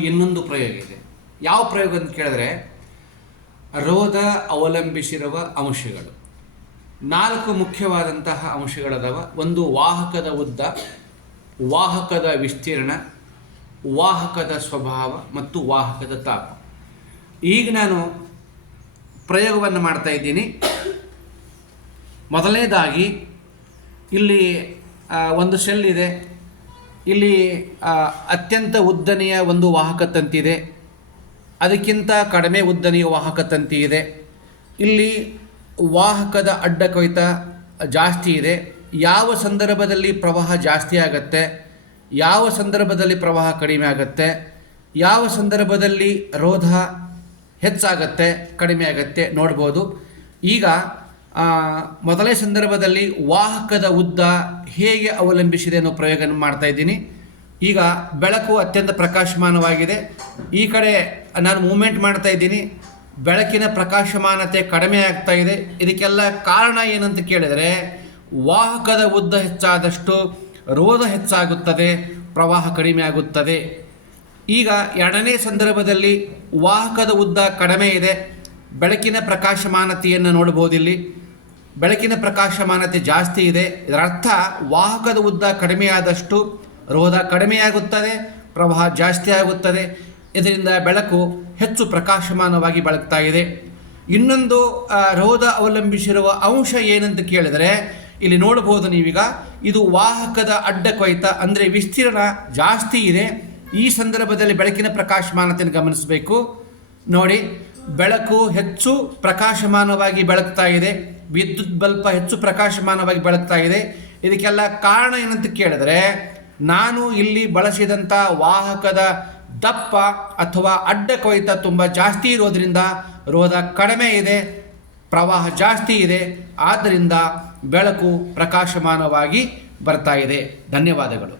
ಇನ್ನೊಂದು ಪ್ರಯೋಗ ಇದೆ. ಯಾವ ಪ್ರಯೋಗ ಅಂತ ಕೇಳಿದ್ರೆ, ರೋಧ ಅವಲಂಬಿಸಿರುವ ಅಂಶಗಳು 4 ಮುಖ್ಯವಾದಂತಹ ಅಂಶಗಳದಾವ. ಒಂದು ವಾಹಕದ ಉದ್ದ, ವಾಹಕದ ವಿಸ್ತೀರ್ಣ, ವಾಹಕದ ಸ್ವಭಾವ ಮತ್ತು ವಾಹಕದ ತಾಪ. ಈಗ ನಾನು ಪ್ರಯೋಗವನ್ನು ಮಾಡ್ತಾ ಇದ್ದೀನಿ. ಮೊದಲನೇದಾಗಿ ಇಲ್ಲಿ ಒಂದು ಸೆಲ್ ಇದೆ. ಇಲ್ಲಿ ಅತ್ಯಂತ ಉದ್ದನೆಯ ಒಂದು ವಾಹಕ ತಂತಿದೆ, ಅದಕ್ಕಿಂತ ಕಡಿಮೆ ಉದ್ದನೆಯ ವಾಹಕ ತಂತಿ ಇದೆ. ಇಲ್ಲಿ ವಾಹಕದ ಅಡ್ಡ ಕೊಯ್ತ ಜಾಸ್ತಿ ಇದೆ. ಯಾವ ಸಂದರ್ಭದಲ್ಲಿ ಪ್ರವಾಹ ಜಾಸ್ತಿ ಆಗುತ್ತೆ, ಯಾವ ಸಂದರ್ಭದಲ್ಲಿ ಪ್ರವಾಹ ಕಡಿಮೆ ಆಗುತ್ತೆ, ಯಾವ ಸಂದರ್ಭದಲ್ಲಿ ರೋಧ ಹೆಚ್ಚಾಗತ್ತೆ ಕಡಿಮೆ ಆಗುತ್ತೆ ನೋಡ್ಬೋದು. ಈಗ ಮೊದಲನೇ ಸಂದರ್ಭದಲ್ಲಿ ವಾಹಕದ ಉದ್ದ ಹೇಗೆ ಅವಲಂಬಿಸಿದೆ ಅನ್ನೋ ಪ್ರಯೋಗ ಮಾಡ್ತಾ ಇದ್ದೀನಿ. ಈಗ ಬೆಳಕು ಅತ್ಯಂತ ಪ್ರಕಾಶಮಾನವಾಗಿದೆ. ಈ ಕಡೆ ನಾನು ಮೂಮೆಂಟ್ ಮಾಡ್ತಾ ಇದ್ದೀನಿ, ಬೆಳಕಿನ ಪ್ರಕಾಶಮಾನತೆ ಕಡಿಮೆ ಆಗ್ತಾ ಇದೆ. ಇದಕ್ಕೆಲ್ಲ ಕಾರಣ ಏನಂತ ಕೇಳಿದರೆ, ವಾಹಕದ ಉದ್ದ ಹೆಚ್ಚಾದಷ್ಟು ರೋಧ ಹೆಚ್ಚಾಗುತ್ತದೆ, ಪ್ರವಾಹ ಕಡಿಮೆ ಆಗುತ್ತದೆ. ಈಗ ಎರಡನೇ ಸಂದರ್ಭದಲ್ಲಿ ವಾಹಕದ ಉದ್ದ ಕಡಿಮೆ ಇದೆ, ಬೆಳಕಿನ ಪ್ರಕಾಶಮಾನತೆಯನ್ನು ನೋಡ್ಬೋದಿಲ್ಲಿ. ಬೆಳಕಿನ ಪ್ರಕಾಶಮಾನತೆ ಜಾಸ್ತಿ ಇದೆ. ಇದರರ್ಥ ವಾಹಕದ ಉದ್ದ ಕಡಿಮೆ ಆದಷ್ಟು ರೋಧ ಕಡಿಮೆಯಾಗುತ್ತದೆ, ಪ್ರವಾಹ ಜಾಸ್ತಿ ಆಗುತ್ತದೆ. ಇದರಿಂದ ಬೆಳಕು ಹೆಚ್ಚು ಪ್ರಕಾಶಮಾನವಾಗಿ ಬೆಳಗ್ತಾ ಇದೆ. ಇನ್ನೊಂದು ರೋಧ ಅವಲಂಬಿಸಿರುವ ಅಂಶ ಏನಂತ ಕೇಳಿದರೆ, ಇಲ್ಲಿ ನೋಡ್ಬೋದು ನೀವೀಗ, ಇದು ವಾಹಕದ ಅಡ್ಡ ಕೊಯ್ತ ಅಂದರೆ ವಿಸ್ತೀರ್ಣ ಜಾಸ್ತಿ ಇದೆ. ಈ ಸಂದರ್ಭದಲ್ಲಿ ಬೆಳಕಿನ ಪ್ರಕಾಶಮಾನತೆಯನ್ನು ಗಮನಿಸಬೇಕು. ನೋಡಿ, ಬೆಳಕು ಹೆಚ್ಚು ಪ್ರಕಾಶಮಾನವಾಗಿ ಬೆಳಗ್ತಾ ಇದೆ, ವಿದ್ಯುತ್ ಬಲ್ಬ ಹೆಚ್ಚು ಪ್ರಕಾಶಮಾನವಾಗಿ ಬೆಳಗ್ತಾ ಇದೆ. ಇದಕ್ಕೆಲ್ಲ ಕಾರಣ ಏನಂತ ಕೇಳಿದ್ರೆ, ನಾನು ಇಲ್ಲಿ ಬಳಸಿದಂಥ ವಾಹಕದ ದಪ್ಪ ಅಥವಾ ಅಡ್ಡ ಕೊಯ್ತ ತುಂಬ ಜಾಸ್ತಿ ಇರೋದ್ರಿಂದ ರೋಧ ಕಡಿಮೆ ಇದೆ, ಪ್ರವಾಹ ಜಾಸ್ತಿ ಇದೆ. ಆದ್ದರಿಂದ ಬೆಳಕು ಪ್ರಕಾಶಮಾನವಾಗಿ ಬರ್ತಾ ಇದೆ. ಧನ್ಯವಾದಗಳು.